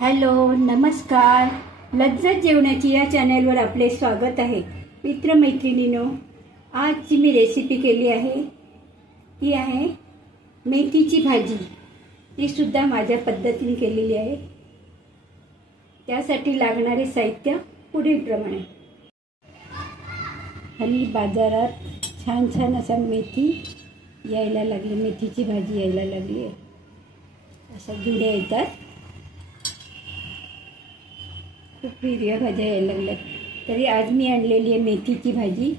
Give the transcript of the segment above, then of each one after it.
Hello, नमस्कार. लज्जत जेवणाची या चॅनलवर आपले स्वागत आहे. मित्रमैत्रिणींनो, आजची मी रेसिपी केली आहे ती आहे मेथीची भाजी. ती सुद्धा माझ्या पद्धतीने केलेली आहे. त्यासाठी लागणारे साहित्य पुढीलप्रमाणे. हल्ली बाजारात छान छान असा मेथी यायला लागली, मेथीची भाजी यायला लागली आहे. अशा जुड्या येतात, खूप हिरव्या भाज्या यायला लागल्यात. तरी आज मी आणलेली आहे मेथीची भाजी.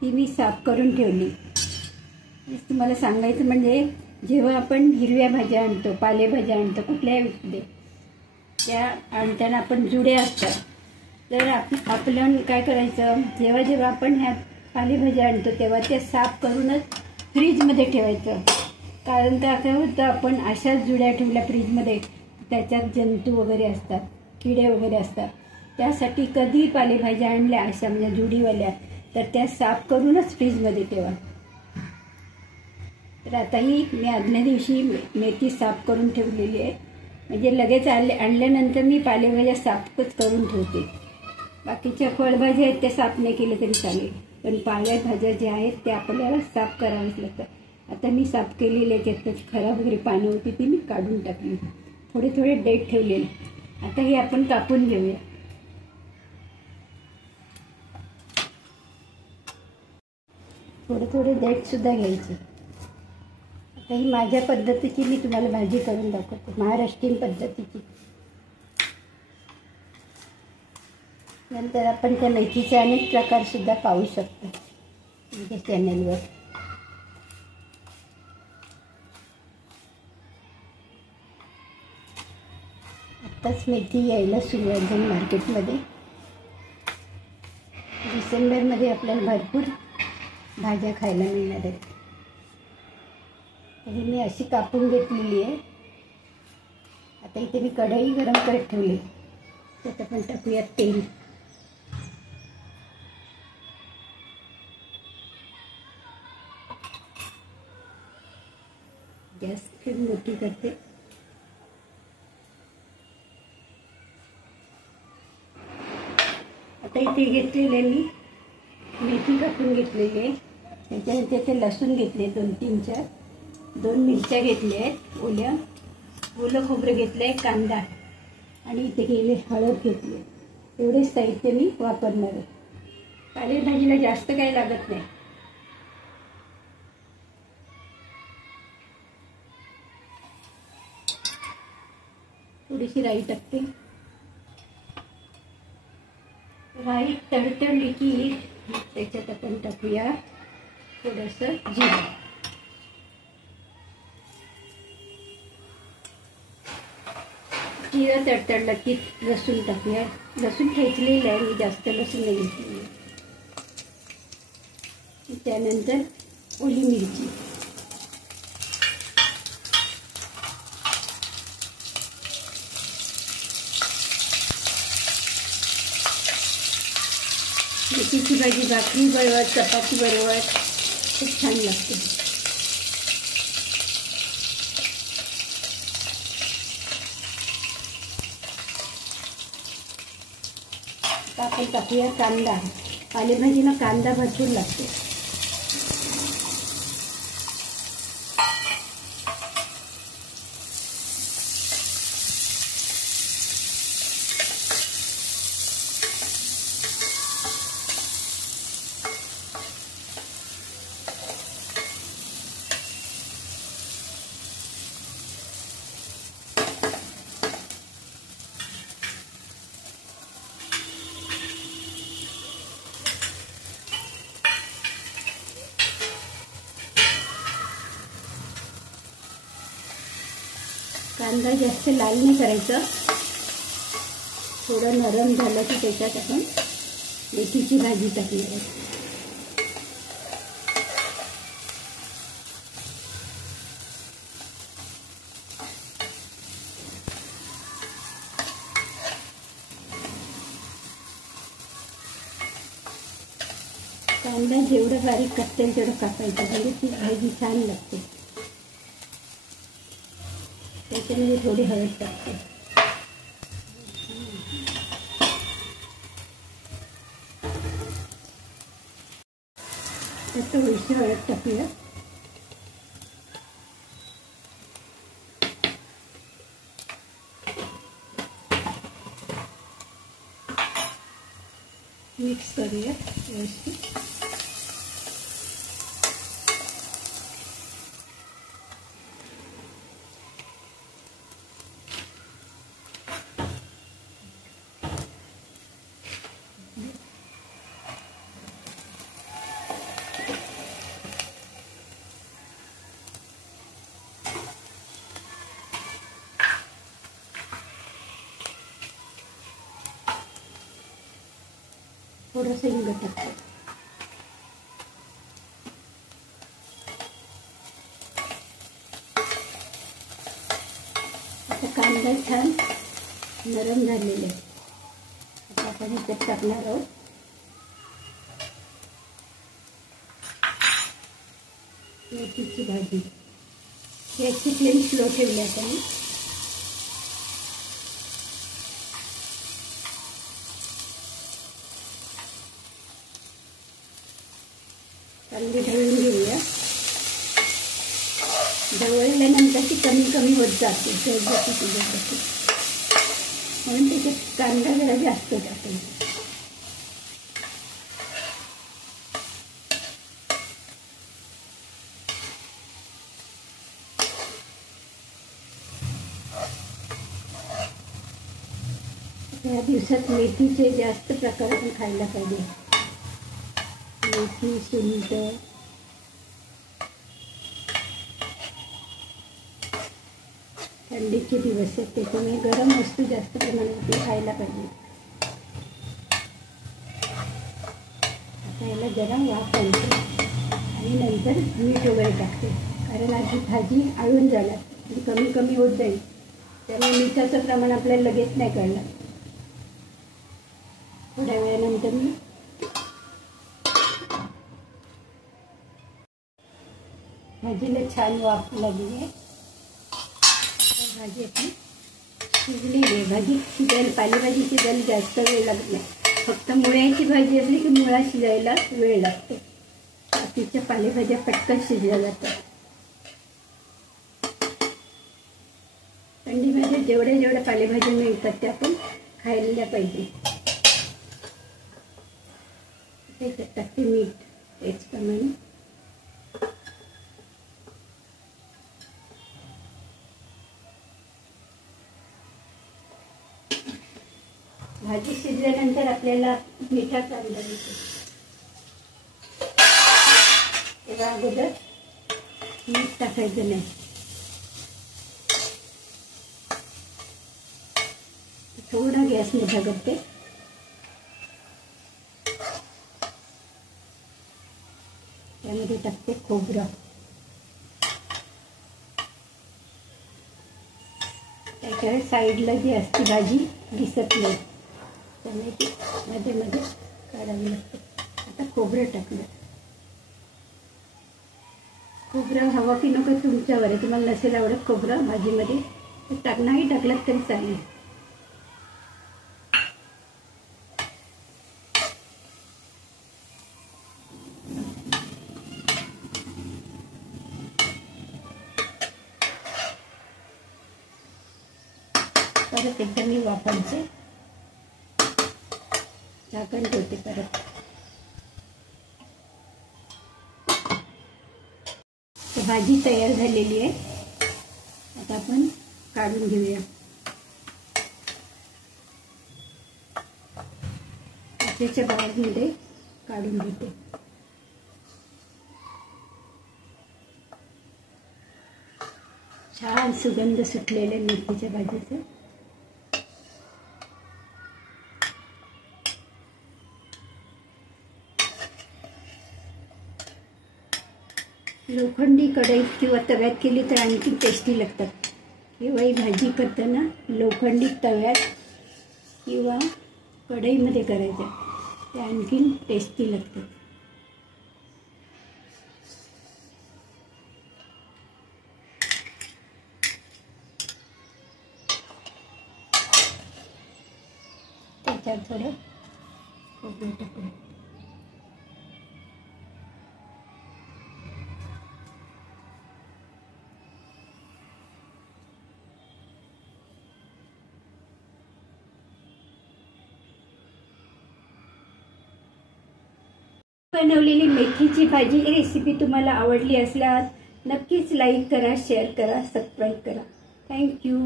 ती मी साफ करून ठेवली. तुम्हाला सांगायचं म्हणजे जेव्हा आपण हिरव्या भाज्या आणतो, पालेभाज्या आणतो कुठल्याही विषयी, त्या आणताना आपण जुड्या असतात. तर आपलं काय करायचं, जेव्हा जेव्हा आपण ह्या पालेभाज्या आणतो तेव्हा त्या साफ करूनच फ्रीजमध्ये ठेवायचं. कारण का असं होतं, आपण अशाच जुड्या ठेवल्या फ्रीजमध्ये त्याच्यात जंतू वगैरे असतात, किडे वगैरे असतात. त्यासाठी कधी पालेभाज्या आणल्या अशा म्हणजे जुडीवाल्या तर त्या साफ करूनच फ्रीजमध्ये ठेवा. तर आताही मी आदल्या दिवशी मेथी साफ करून ठेवलेली आहे. म्हणजे लगेच आणल्यानंतर मी पालेभाज्या साफच करून ठेवते. बाकीच्या फळभाज्या आहेत त्या साफ नाही केल्या तरी चालेल, पण पालेभाज्या ज्या आहेत त्या आपल्याला साफ कराव्याच लागतात. आता मी साफ केलेल्या त्याच्यात खराब वगैरे पानं होती ती मी काढून टाकली. थोडे थोडे देठ ठेवलेले. आता हे आपण कापून घेऊया. थोडे थोडे देठसुद्धा घ्यायचे. आता ही माझ्या पद्धतीची मी तुम्हाला भाजी करून दाखवते, महाराष्ट्रीयन पद्धतीची. नंतर आपण त्या मेथीचे अनेक प्रकारसुद्धा पाहू शकतो माझ्या चॅनलवर. आत्ताच मेथी यायला सुरुवात झाली मार्केटमध्ये. डिसेंबरमध्ये आपल्याला भरपूर भाज्या खायला मिळणार आहेत. तरी मी अशी कापून घेतलेली आहे. आता इथे मी कढई गरम करत ठेवली. त्यात आपण टाकूया तेल. गॅस फ्लेम मोठी करते. आता इथे घेतलेले मी मेथी कापून घेतलेली आहे. त्याच्यानंतर ते लसूण घेतले 2-3-4, 2 मिरच्या घेतल्या आहेत ओल्या, ओलं खोबरं घेतलं आहे, कांदा आणि इथे गेले हळद घेतली. एवढेच साहित्य मी वापरणार आहे. पालेभाजीला जास्त काही लागत नाही. थोडीशी राई टाकते. राई तडतडली की त्याच्यात आपण टाकूया थोडंसं जिरं. जिरं तडतडलं की लसूण टाकूया. लसूण ठेचलेलं आहे मी, जास्त लसूण नाही घेतलेलं. त्यानंतर ओली मिरची. मेथीची भाजी भाकरी बरोबर, चपाती बरोबर खूप छान लागते. आता आपण टाकूया कांदा. पालेभाजीला कांदा भरपूर लागतो. कांदा जास्त लाल नाही करायचा. थोडं नरम झालं की त्याच्यात आपण मेथीची भाजी टाकली आहे. कांदा जेवढं बारीक कापतेल तेवढं कापायचं, म्हणजे ती भाजी छान लागते. त्याच्यामध्ये थोडी हळद टाकते. थोडीशी हळद टाकूया. मिक्स करूया व्यवस्थित. थोडंसं हिंग टाकतो. आता कांदा छान नरम झालेला आहे. आता आपण ह्याच्यात टाकणार आहोत मेथीची भाजी. याची फ्लेम स्लो ठेवली आता मी. कांदे ढवळून घेऊया. ढवळल्यानंतर ती कमी कमी होत जाते जसजशी शिजत जाते, म्हणून त्याच्यात कांदा जरा जास्त टाकायचा. या दिवसात मेथीचे जास्त प्रकार आपण खायला पाहिजे. मेथी, सुंठ, थंडीचे दिवस आहेत त्याच्यामुळे गरम वस्तू जास्त प्रमाणात खायला पाहिजे. आता याला जरा वाफ आणते आणि नंतर मीठ वगैरे टाकते, कारण आधी भाजी आळून जाणार, म्हणजे कमी कमी होत जाईल, त्यामुळे मिठाचं प्रमाण आपल्याला लगेच नाही कळणार. थोड्या वेळानंतर मी भाजीला छान वाफ लागली आहे. भाजी आपली शिजलेली आहे. भाजी शिजायला, पालेभाजी शिजायला जास्त वेळ लागत नाही. फक्त मुळ्याची भाजी असली की मुळा शिजायला वेळ लागतो. बाकीच्या पालेभाज्या पटकन शिजल्या जातात. थंडीमध्ये जेवढ्या पालेभाज्या मिळतात त्या आपण खायला पाहिजे. त्याच्यात टाकते मीठ त्याचप्रमाणे. भाजी शिजल्यानंतर आपल्याला मिठाचा अंदाज येतो, तेव्हा अगोदर मीठ टाकायचं नाही. थोडा गॅस मोठा करते. त्यामध्ये टाकते खोबरं. त्याच्या साईडला जी असते भाजी दिसत नाही, त्यामुळे ती मध्ये मध्ये काढावी लागते. आता खोबरं टाकलं. खोबरं हवं की नको तुमच्यावर आहे. तुम्हाला नसेल आवडत खोबरं भाजीमध्ये तर नाही टाकलं तरी चालेल. परत एकदा मी वापरते, झाकण ठेवते. परत भाजी तयार झालेली आहे. आता आपण काढून घेऊया. काचेच्या बाउलमध्ये काढून घेते. छान सुगंध सुटलेल्या मेथीच्या भाजीचं. लोखंडी कढईत किंवा तव्यात केली तर आणखी टेस्टी लागतात. किंवा भाजी करताना लोखंडी तव्यात किंवा कढईमध्ये करायच्या, ते आणखीन टेस्टी लागतात. त्याच्यात थोडं खोबरं टाकून बनवलेली मेथीची भाजी रेसिपी तुम्हाला आवडली असल्यास नक्कीच लाईक करा, शेअर करा, सबस्क्राईब करा. थँक्यू.